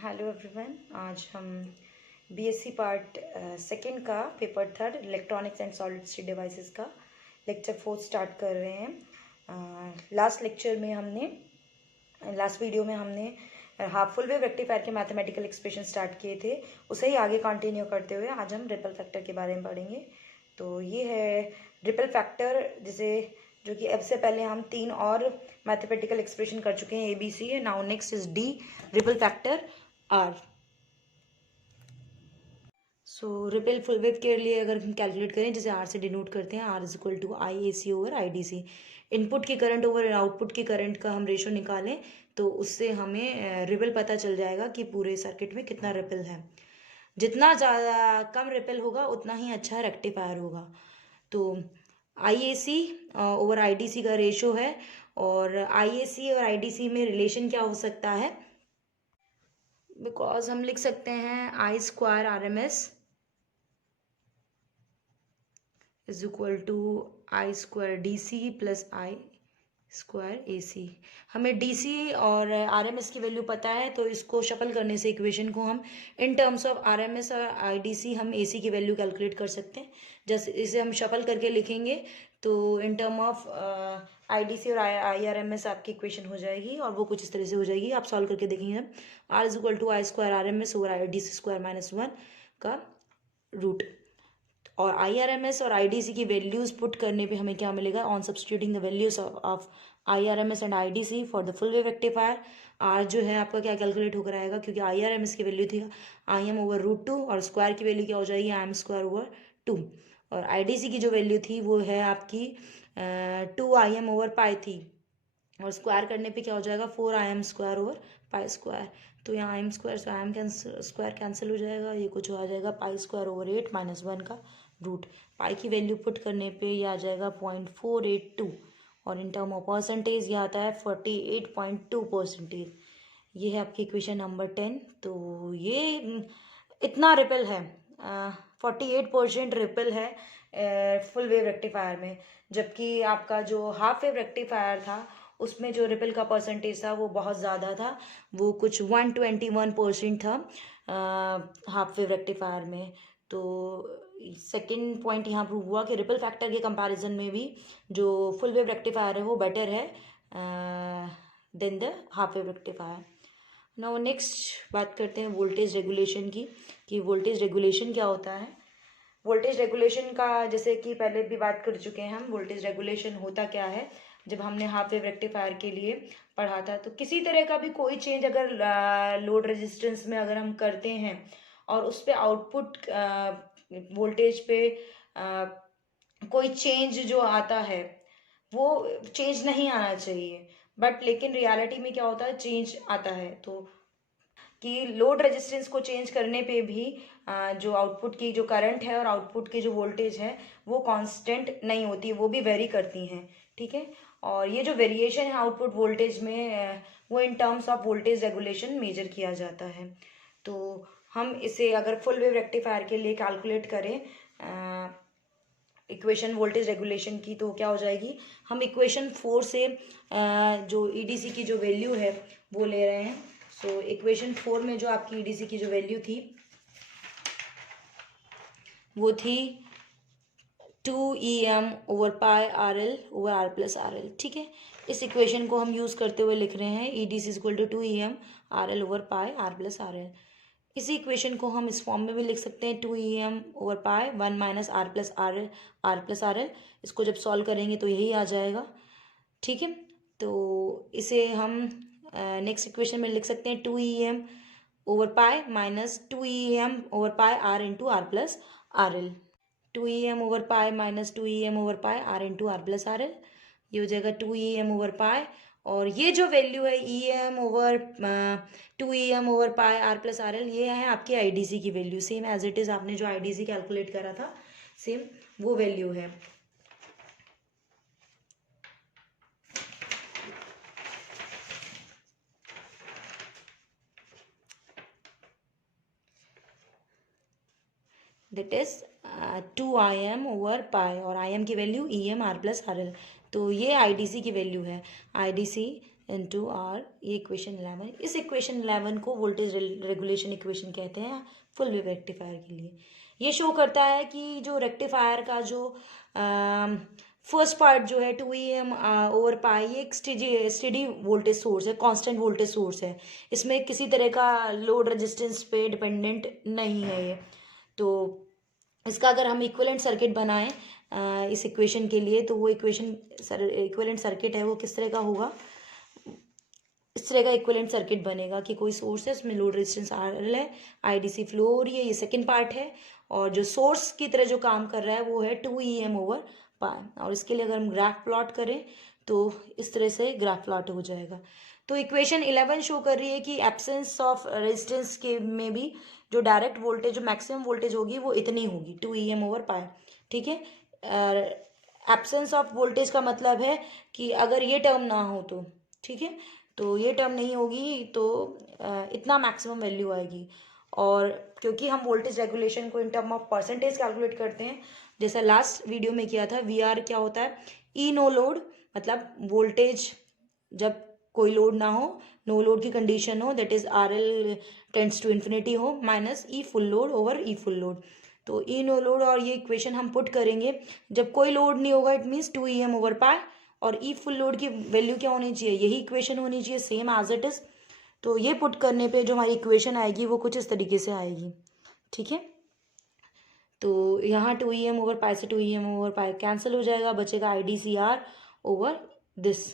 Hello everyone. आज हम BSc part second का paper third electronics and solid state devices का लेक्चर 4 स्टार्ट कर रहे हैं। लास्ट वीडियो में हमने हाफ फुल वेव रेक्टिफायर के मैथमेटिकल एक्सप्रेशन स्टार्ट किए थे। उसे ही आगे कंटिन्यू करते हुए आज हम रिपल फैक्टर के बारे में पढ़ेंगे। तो ये है रिपल फैक्टर, जो कि अब से पहले हम 3 और मैथमेटिकल एक्सप्रेशन कर चुके हैं, ABC है। Now next is D, ripple factor R। So ripple full wave के लिए अगर हम कैलकुलेट करें, जैसे R से डिनोट करते हैं, R is equal to IAC over IDC। Input की करंट ओवर आउटपुट की करंट का हम रेशो निकालें तो उससे हमें रिपल पता चल जाएगा कि पूरे सर्किट में कितना रिपल है। जितना ज़्यादा कम रिपल होगा उतना ही अच्छा रेक्टिफायर होगा। तो IAC ओवर IDC का रेशो है, और IAC और IDC में रिलेशन क्या हो सकता है, बिकॉज हम लिख सकते हैं I square RMS is equal to I square DC plus I square AC। हमें DC और RMS की वैल्यू पता है, तो इसको शफल करने से इक्वेशन को हम इन टर्म्स ऑफ RMS और IDC हम AC की वैल्यू कैलकुलेट कर सकते हैं। जैसे इसे हम शफल करके लिखेंगे तो इन टर्म ऑफ IDC और IRMS आपकी इक्वेशन हो जाएगी, और वो कुछ इस तरह से हो जाएगी। आप सॉल्व करके देखेंगे जब R is equal to I square RMS over IDC square minus 1 का रूट। और IRMS और IDC की वैल्यूज पुट करने पे हमें क्या मिलेगा, on substituting the values of IRMS and IDC for the full wave rectifier. R जो है आपका क्या कैलकुलेट होकर आएगा, क्योंकि IRMS की वैल्यू थी IM ओवर रूट 2, और स्क्वायर की वैल्यू क्या हो जाएगी IM स्क्वायर ओवर 2। और IDC की जो वैल्यू थी वो है आपकी 2IM ओवर पाई थी, और स्क्वायर करने पे क्या हो जाएगा 4IM square over pi square. तो यहाँ IM स्क्वायर से IM स्क्वायर कैंसिल हो जाएगा, ये कुछ आ जाएगा पाई स्क्वायर ओवर 8 माइनस 1 का रूट। पाई की वैल्यू पुट करने पे ये आ जाएगा 0.482, और इन टर्म ऑफ परसेंटेज ये आता है 48.2%। ये है आपकी इक्वेशन नंबर 10। तो ये इतना रिपल है, 48% रिपल है फुल वेव रेक्टिफायर में। जबकि आपका जो हाफ वेव रेक्टिफायर था उसमें जो रिपल का परसेंटेज था वो बहुत ज़्यादा था, वो कुछ 121% था हाफ वेव रेक्टिफायर में। तो सेकेंड पॉइंट यहाँ प्रूव हुआ कि रिपल फैक्टर के कंपैरिजन में भी जो फुल वेव रेक्टिफायर है वो बेटर है then the half wave rectifier. Now next बात करते हैं वोल्टेज रेगुलेशन की, कि वोल्टेज रेगुलेशन क्या होता है। वोल्टेज रेगुलेशन का जैसे कि पहले भी बात कर चुके हैं हम, वोल्टेज रेगुलेशन होता क्या है, जब हमने हाफ वेव रेक्टिफायर के लिए पढ़ा था। तो किसी तरह का भी कोई चेंज अगर लोड रेजिस्टेंस में अगर हम करते हैं और उस पे आउटपुट वोल्टेज पे कोई चेंज जो आता है वो चेंज नहीं आना चाहिए, बट लेकिन रियलिटी में क्या होता है, चेंज आता है। तो कि लोड रेजिस्टेंस को चेंज करने पे भी जो आउटपुट की जो करंट है और आउटपुट की जो वोल्टेज है वो कांस्टेंट नहीं होती, वो भी वेरी करती हैं। ठीक है, और ये जो वेरिएशन है आउटपुट वोल्टेज में वो in terms of voltage regulation measure किया जाता है। तो हम इसे अगर फुल वेव रेक्टिफायर के लिए कैलकुलेट करें इक्वेशन वोल्टेज रेगुलेशन की, तो क्या हो जाएगी, हम इक्वेशन 4 से जो EDC की जो वैल्यू है वो ले रहे हैं। सो इक्वेशन 4 में जो आपकी EDC की जो वैल्यू थी वो थी 2EM ओवर पाई RL over R plus RL। ठीक है, इस इक्वेशन को हम यूज़ करते हुए लिख रहे हैं EDC is equal to 2EM RL over pi R plus RL। इसी इक्वेशन को हम इस फॉर्म में भी लिख सकते हैं 2EM ओवर पाई 1 माइनस R प्लस RL। इसको जब सॉल्व करेंगे तो यही आ जाएगा। ठीक है, तो इसे हम नेक्स्ट इक्वेशन में लिख सकते हैं 2EM over pi minus 2EM over pi R into R plus RL। 2EM over pi minus 2EM over pi R into R plus RL, ये हो जाएगा 2EM ओवर पाई, और ये जो वैल्यू है EM over 2EM over pi R plus RL, ये है आपकी IDC की value, same as it is आपने जो IDC कैलकुलेट करा था सेम वो वैल्यू है। दैट इज 2IM ओवर पाई, और IM की value EM R plus RL। तो ये IDC की वैल्यू है। IDC इंटू आर, ये इक्वेशन 11। इस इक्वेशन 11 को वोल्टेज रेगुलेशन इक्वेशन कहते हैं फुल वेव रेक्टिफायर के लिए। ये शो करता है कि जो रेक्टिफायर का जो फर्स्ट पार्ट जो है 2em ओवर पाई, ये एक स्टेडी वोल्टेज सोर्स है, कांस्टेंट वोल्टेज सोर्स है। इसमें किसी तरह का लोड रेजिस्टेंस पे डिपेंडेंट नहीं है ये। तो इसका अगर हम इक्विवेलेंट सर्किट बनाएं इस इक्वेशन के लिए, तो वो इक्विवेलेंट सर्किट है वो किस तरह का होगा, इस तरह का इक्विवेलेंट सर्किट बनेगा कि कोई सोर्स है, उसमें लोड रेजिस्टेंस RL है, IDC फ्लो हो रही है, ये सेकेंड पार्ट है, और जो सोर्स की तरह जो काम कर रहा है वो है 2em ओवर पाई। और इसके लिए अगर हम ग्राफ प्लॉट करें तो इस तरह से ग्राफ प्लॉट हो जाएगा। तो इक्वेशन 11 शो कर रही है कि एब्सेंस ऑफ रेजिस्टेंस के में भी जो डायरेक्ट वोल्टेज, जो मैक्सिमम वोल्टेज होगी वो इतनी होगी 2em ओवर पाई। ठीक है, एब्सेंस ऑफ वोल्टेज का मतलब है कि अगर ये टर्म ना हो तो, ठीक है, तो ये टर्म नहीं होगी तो इतना मैक्सिमम वैल्यू आएगी। और क्योंकि हम वोल्टेज रेगुलेशन को in term of percentage calculate करते हैं, जैसा लास्ट वीडियो में किया था, VR क्या होता है, ई नो लोड, मतलब वोल्टेज जब कोई लोड ना हो, नो लोड की कंडीशन हो, that is RL tends to infinity हो, minus E full load over E full load. तो ई नो लोड, और ये इक्वेशन हम पुट करेंगे जब कोई लोड नहीं होगा, इट मीन्स 2em ओवर पाई, और ई फुल लोड की वैल्यू क्या होनी चाहिए, यही इक्वेशन होनी चाहिए सेम एज इट इज। तो ये पुट करने पे जो हमारी इक्वेशन आएगी वो कुछ इस तरीके से आएगी। ठीक है, तो यहाँ 2em ओवर पाई से 2em ओवर पाई कैंसिल हो जाएगा, बचेगा IDCR ओवर दिस।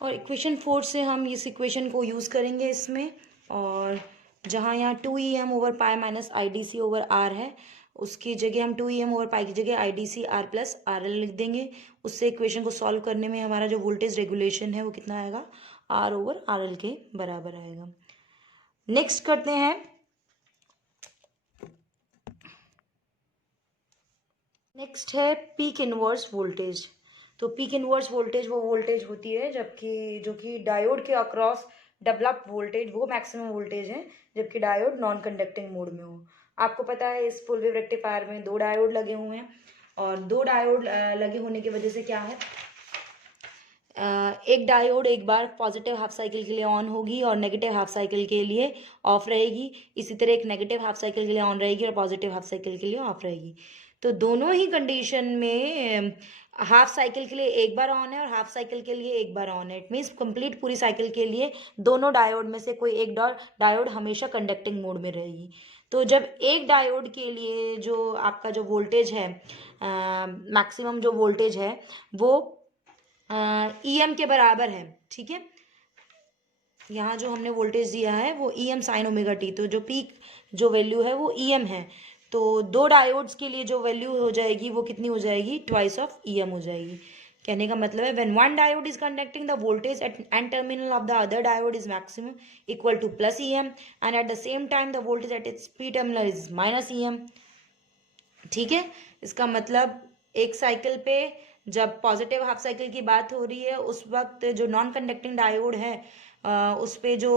और इक्वेशन 4 से हम इस इक्वेशन को यूज़ करेंगे इसमें, और जहाँ यहाँ 2em over pi minus IDC over R है, उसकी जगह हम 2em ओवर पाई की जगह IDCR प्लस RL लिख देंगे। उससे इक्वेशन को सॉल्व करने में हमारा जो वोल्टेज रेगुलेशन है वो कितना आएगा, R ओवर RL के बराबर आएगा। नेक्स्ट करते हैं, नेक्स्ट है पीक इनवर्स वोल्टेज। तो पीक इनवर्स वोल्टेज वो वोल्टेज होती है जबकि जो कि डायोड के अक्रॉस डेवलप वोल्टेज वो मैक्सिमम वोल्टेज है जबकि डायोड नॉन कंडक्टिंग मोड में हो। आपको पता है इस फुल वेव रेक्टिफायर में 2 डायोड लगे हुए हैं, और 2 डायोड लगे होने की वजह से क्या है, एक डायोड एक बार पॉजिटिव हाफ साइकिल के लिए ऑन होगी और नेगेटिव हाफ साइकिल के लिए ऑफ रहेगी। इसी तरह एक नेगेटिव हाफ साइकिल के लिए ऑन रहेगी और पॉजिटिव हाफ साइकिल के लिए ऑफ रहेगी। तो दोनों ही कंडीशन में हाफ साइकिल के लिए एक बार ऑन है और हाफ साइकिल के लिए एक बार ऑन है। इट मीन्स कंप्लीट पूरी साइकिल के लिए दोनों डायोड में से कोई एक डायोड हमेशा कंडक्टिंग मोड में रहेगी। तो जब एक डायोड के लिए जो आपका जो वोल्टेज है, मैक्सिमम जो वोल्टेज है वो EM के बराबर है, ठीक है, यहाँ जो हमने वोल्टेज दिया है वो EM साइन ओमेगा टी, तो जो पीक जो वैल्यू है वो EM है। तो 2 डायोड्स के लिए जो वैल्यू हो जाएगी वो कितनी हो जाएगी, ट्वाइस ऑफ EM हो जाएगी। कहने का मतलब है when one diode is conducting the voltage at an terminal of the other diode is maximum equal to plus EM, and at the same time the voltage at its P terminal is minus EM। ठीक है, इसका मतलब एक cycle पे जब positive half cycle की बात हो रही है उस वक्त जो नॉन कंडक्टिंग डायोड है उस पे जो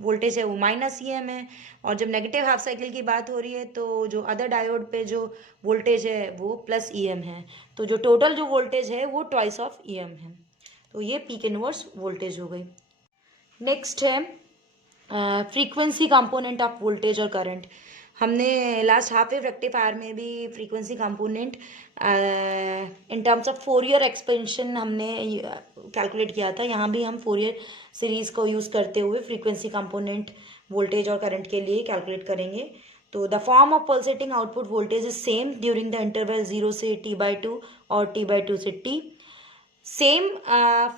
वोल्टेज है वो माइनस EM है, और जब नेगेटिव हाफ साइकिल की बात हो रही है तो जो अदर डायोड पे जो वोल्टेज है वो प्लस EM है। तो जो टोटल जो वोल्टेज है वो ट्वाइस ऑफ EM है। तो ये पीक इनवर्स वोल्टेज हो गई। नेक्स्ट है फ्रीक्वेंसी कंपोनेंट ऑफ वोल्टेज और करंट। हमने लास्ट हाफ वेव रेक्टिफायर में भी frequency component in terms of Fourier expansion हमने कैलकुलेट किया था। यहाँ भी हम फोरियर सीरीज को यूज़ करते हुए फ्रीक्वेंसी कंपोनेंट वोल्टेज और करंट के लिए कैलकुलेट करेंगे। तो the form of pulsating output voltage is same during the interval 0 से T/2 और T/2 से T। सेम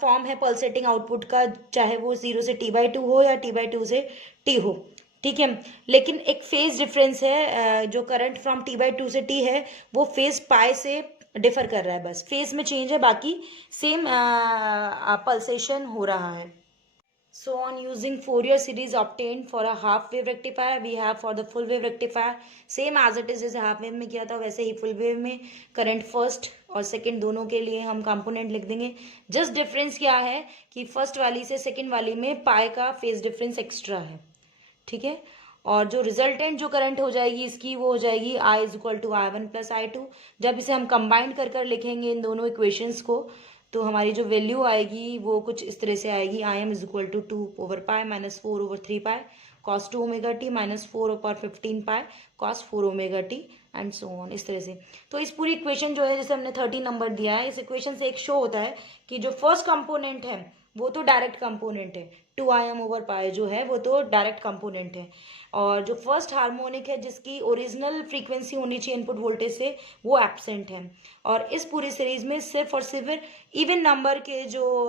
फॉर्म है पल्सेटिंग आउटपुट का, चाहे वो 0 से T/2 हो या T/2 से T हो, ठीक है। लेकिन एक फेज डिफरेंस है, जो करंट फ्रॉम T/2 से T है वो फेज पाई से डिफर कर रहा है, बस फेज में चेंज है, बाकी सेम पल्सेशन हो रहा है। So on using Fourier series obtained for a half wave rectifier, we have for the full wave rectifier same as it is, जैसे हाफ वेव में किया था वैसे ही फुल वेव में करंट फर्स्ट और सेकंड दोनों के लिए हम कंपोनेंट लिख देंगे। जस्ट डिफरेंस क्या है कि फर्स्ट वाली से सेकंड वाली में पाई का फेज डिफरेंस एक्स्ट्रा है, ठीक है। और जो रिजल्टेंट जो करंट हो जाएगी इसकी वो हो जाएगी I = I1 + I2। जब इसे हम कंबाइंड कर लिखेंगे इन दोनों इक्वेशंस को तो हमारी जो वैल्यू आएगी वो कुछ इस तरह से आएगी, I M is equal to 2/π minus 4/3π cos 2 omega T minus 4/15π cos 4 omega T and so on, इस तरह से। तो इस पूरी इक्वेशन जो है, जैसे हमने 13 नंबर दिया है, इस इक्वेशन से एक शो होता है कि जो फर्स्ट कंपोनेंट है वो तो डायरेक्ट कंपोनेंट है, 2Im/π जो है वो तो डायरेक्ट कंपोनेंट है, और जो फर्स्ट हार्मोनिक है जिसकी ओरिजिनल फ्रीक्वेंसी होनी चाहिए इनपुट वोल्टेज से, वो एब्सेंट है। और इस पूरी सीरीज में सिर्फ और सिर्फ इवन नंबर के जो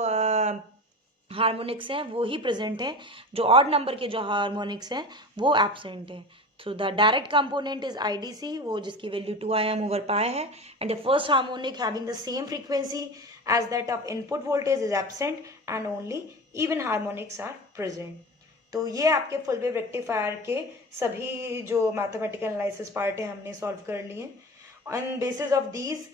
हार्मोनिक्स हैं वो ही प्रेजेंट हैं, जो ऑड नंबर के जो हार्मोनिक्स हैं वो एब्सेंट हैं। So the direct component is IDC, वो जिसकी वैल्यू 2Im/π है, and the first harmonic having the same frequency as that of input voltage is absent and only even harmonics are present। तो ये आपके full wave rectifier के सभी जो mathematical analysis part है हमने सॉल्व कर लिए। On basis of these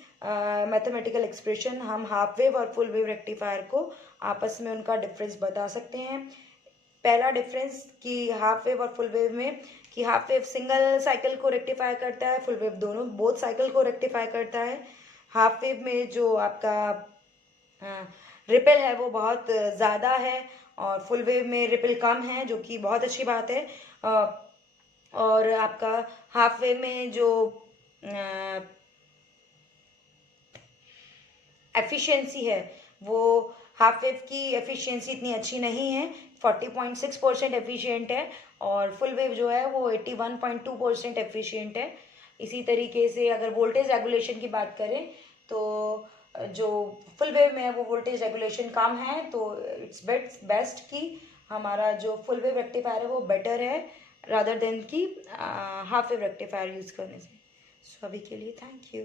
mathematical expression हम हाफ वेव और फुल वेव रेक्टिफायर को आपस में उनका डिफरेंस बता सकते हैं। पहला डिफरेंस कि हाफ वेव और फुल वेव में, कि हाफ वेव सिंगल साइकिल को रेक्टिफाई करता है, फुल वेव दोनों बोथ साइकिल को रेक्टिफाई करता है। हाफ वेव में जो आपका रिपल है वो बहुत ज़्यादा है, और फुल वेव में रिपल कम है, जो कि बहुत अच्छी बात है। और आपका हाफ वेव में जो एफिशिएंसी है वो हाफ वेव की एफिशिएंसी इतनी अच्छी नहीं है, 40.6% एफिशिएंट है, और फुल वेव जो है वो 81.2% एफिशिएंट है। इसी तरीके से अगर वोल्टेज रेगुलेशन की बात करें तो जो फुल वेव में है वो वोल्टेज रेगुलेशन कम है, तो इट्स बेस्ट कि हमारा जो फुल वेव रेक्टिफायर है वो बेटर है रादर देन कि हाफ वेव रेक्टिफायर यूज़ करने से। सो अभी के लिए थैंक यू।